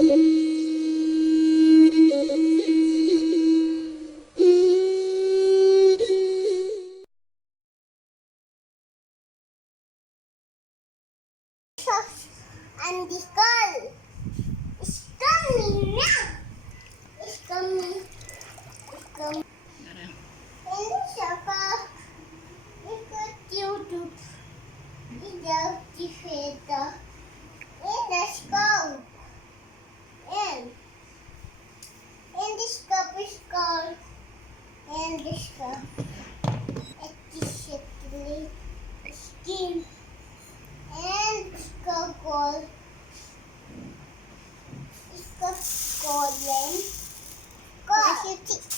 And the girl is coming now. It's coming. It's coming. In the circle, we got YouTube. In the theater. In the school. In this cup is called. In this cup. It is certainly skin. And this cup called. It's called golden. God.